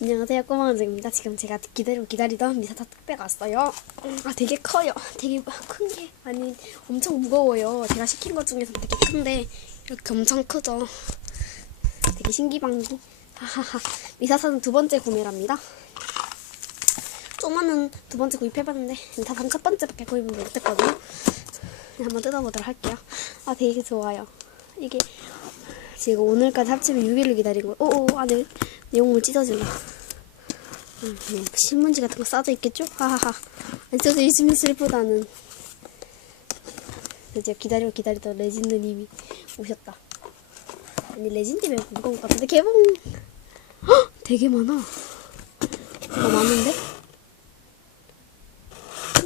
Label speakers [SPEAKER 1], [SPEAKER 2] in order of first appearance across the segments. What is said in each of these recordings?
[SPEAKER 1] 안녕하세요 꼬마은정입니다. 지금 제가 기다리고 기다리던 미사타 택배가 왔어요. 아 되게 커요. 되게 큰 게 아니 엄청 무거워요. 제가 시킨 것 중에서 되게 큰데 이렇게 엄청 크죠. 되게 신기방기. 하하하. 미사타는 두 번째 구매랍니다. 쪼마는 두 번째 구입해봤는데 미사타는 첫 번째밖에 구입을 못했거든요. 네, 한번 뜯어보도록 할게요. 아 되게 좋아요 이게 지금 오늘까지 합치면 6일을 기다린 거예요. 오오 안에 내용물 찢어질라. 음, 네, 신문지 같은 거 싸져 있겠죠? 하하하. 안 써져 있으면 슬프다는. 드디어 기다리고 기다리던 레진드님이 오셨다. 아니 레진드면 무거운 것 같은데 개봉. 헉! 되게 많아. 뭐가 많은데?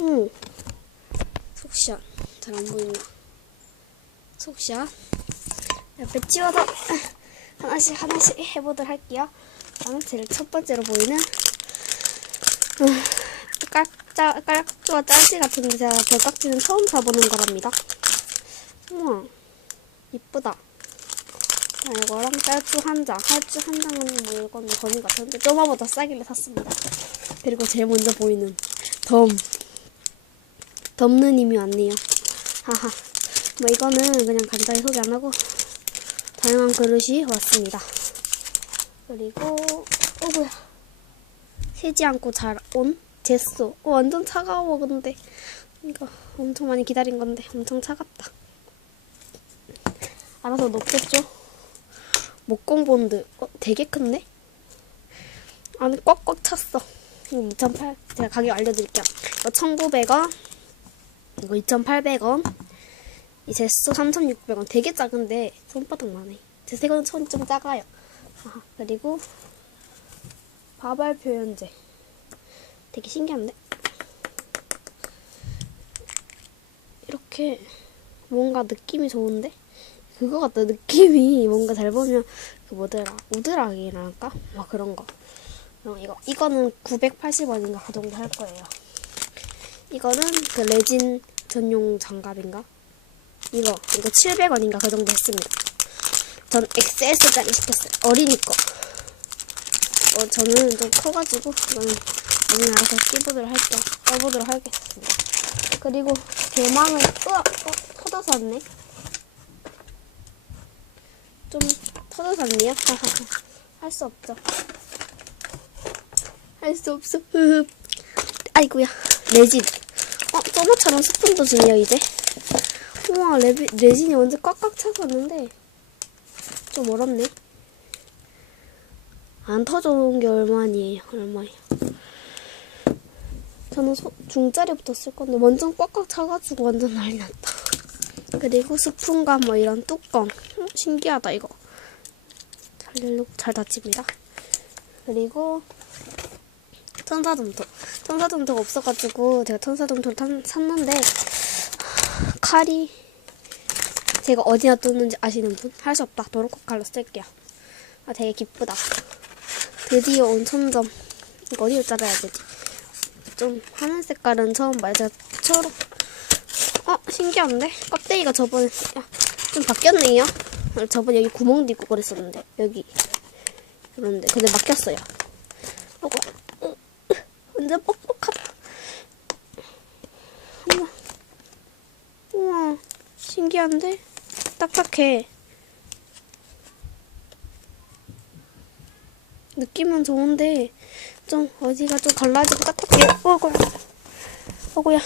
[SPEAKER 1] 오. 속샷. 잘 안 보인다. 속샷. 옆에 치워서 하나씩 하나씩 해보도록 할게요. 다음 제일 첫 번째로 보이는 음, 깍짜 깍두와 짤지 같은데 제가 별깍지는 처음 사보는 거랍니다. 우와 이쁘다. 자, 이거랑 짤주 한 장. 짤주 한 장은 뭐 이건 거미 같은데 쪼마보다 싸길래 샀습니다. 그리고 제일 먼저 보이는 덤. 덤느님이 왔네요. 하하. 뭐 이거는 그냥 간단히 소개 안 하고 다양한 그릇이 왔습니다. 그리고 어구야 새지 않고 잘 온 제소. 어, 완전 차가워 근데 이거 엄청 많이 기다린 건데 엄청 차갑다. 알아서 녹겠죠? 목공본드 어, 되게 큰데? 안에 꽉꽉 찼어. 이거 2,800 제가 가격 알려드릴게요. 이거 1,900원 이거 2,800원 이 제수 3,600원 되게 작은데 손바닥만 해. 제 새거는 손이 좀 작아요. 아하, 그리고 바발 표현제 되게 신기한데? 이렇게 뭔가 느낌이 좋은데? 그거 같다 느낌이 뭔가 잘 보면 그 뭐더라 우드락이랄까? 막 그런 거. 어, 이거 이거는 980원인가 그 정도 할 거예요. 이거는 그 레진 전용 장갑인가? 이거 이거 700원인가 그 정도 했습니다. 전 XS짜리 시켰어요. 어린이 거. 어, 저는 좀 커가지고 이거는 나중에 알아서 끼보도록 할게요. 써보도록 하겠습니다. 그리고 대망을 으악 어, 터져서 왔네. 좀 터져서 왔네요. 할 수 없죠. 할 수 없어. 아이고야. 레진. 어, 저번처럼 스푼도 주네요, 이제. 우와, 레비, 레진이 완전 꽉꽉 왔는데, 좀 어렵네. 안 터져온 게 얼마니에요, 얼마예요. 저는 소, 중짜리부터 쓸 건데, 완전 꽉꽉 차가지고 완전 난리 났다. 그리고 스푼과 뭐 이런 뚜껑. 어, 신기하다, 이거. 잘 열리고 잘 닫힙니다. 그리고, 천사점토. 천사점토가 없어가지고, 제가 천사점토를 샀는데, 칼이 제가 어디다 뒀는지 아시는 분? 할 수 없다. 도로코 칼로 쓸게요. 아, 되게 기쁘다. 드디어 온 천점. 이거 어디로 자라야 되지? 좀 하늘 색깔은 처음 봐요. 제가 초록. 어, 신기한데? 껍데기가 저번에 야, 좀 바뀌었네요. 저번에 여기 구멍도 있고 그랬었는데 여기 그런데 근데 막혔어요. 어, 어, 완전 뻑뻑하다. 한번 우와, 신기한데? 딱딱해. 느낌은 좋은데, 좀 어디가 좀 갈라지고 딱딱해. 어구야. 어구야.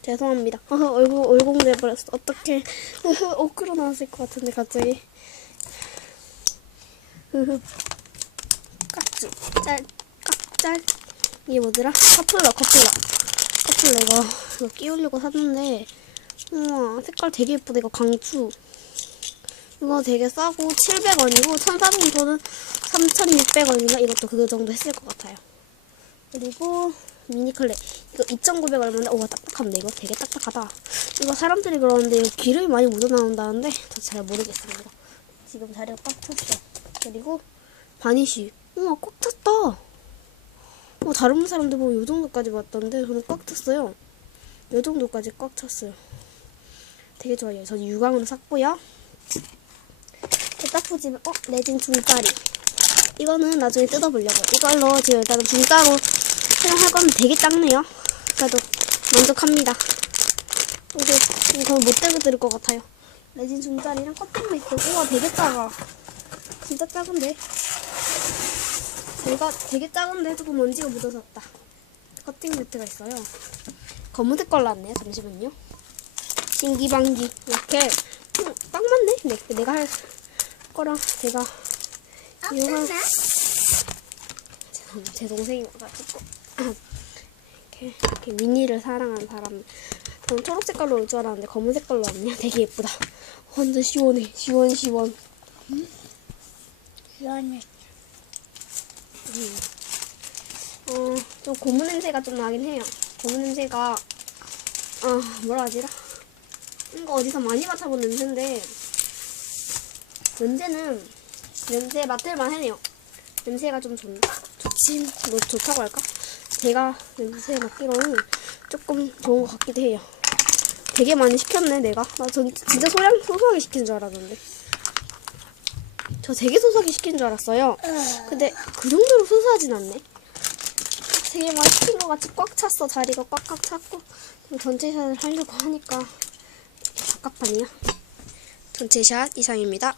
[SPEAKER 1] 죄송합니다. 어, 얼굴, 얼공 내버렸어. 어떡해. 억울로 나왔을 것 같은데, 갑자기. 깍주. 짤, 깍짤. 이게 뭐더라? 커플러, 커플러. 커플러 이거, 이거 끼우려고 샀는데, 우와, 색깔 되게 예쁘다. 이거 강추. 이거 되게 싸고 700원이고 1400원은 3600원인가? 이것도 그 정도 했을 것 같아요. 그리고 미니클레. 이거 2,900원 얼마인데? 오, 딱딱한데 이거? 되게 딱딱하다. 이거 사람들이 그러는데 이거 기름이 많이 묻어나온다는데 저 잘 모르겠습니다. 지금 자리가 꽉 찼어. 그리고 바니쉬. 우와, 꽉 찼다. 어, 다른 사람들 보면 이 정도까지 왔던데 저는 꽉 찼어요. 이 정도까지 꽉 찼어요. 되게 좋아요. 저는 유광으로 샀고요. 딱 보지만 어 레진 중짜리 이거는 나중에 뜯어보려고. 이걸로 지금 일단은 중짜로 사용할 거면 되게 작네요. 그래도 만족합니다. 이게 이거 못 들고 들을 것 같아요. 레진 중짜리랑 커팅도 있고, 우와 되게 작아. 진짜 작은데. 제가 되게 작은데 조금 먼지가 묻어졌다. 커팅 매트가 있어요. 검은색 걸로 왔네요. 잠시만요. 신기방기 이렇게 음, 딱 맞네. 네, 내가 할 거랑 제가 이거 할 죄송합니다. 제 동생이어가지고 이렇게, 이렇게 미니를 사랑하는 사람. 저는 초록 색깔로 올 줄 알았는데 검은 색깔로 왔네요. 되게 예쁘다. 완전 시원해. 시원 시원.
[SPEAKER 2] 시원해.
[SPEAKER 1] 어, 좀 고무 냄새가 좀 나긴 해요. 고무 냄새가, 아, 뭐라 하지라? 이거 어디서 많이 맡아본 냄새인데, 냄새는, 냄새 맡을만 하네요. 냄새가 좀 좋, 좋지, 뭐 좋다고 할까? 제가 냄새 맡기로는 조금 좋은 것 같기도 해요. 되게 많이 시켰네, 내가. 나 전 진짜 소량, 소소하게 시킨 줄 알았는데. 저 되게 소소하게 시킨 줄 알았어요. 근데 그 정도로 소소하진 않네. 되게 많이 시킨 것 같이 꽉 찼어. 자리가 꽉꽉 찼고. 전체 샷을 하려고 하니까 갑갑하네요. 전체 샷 이상입니다.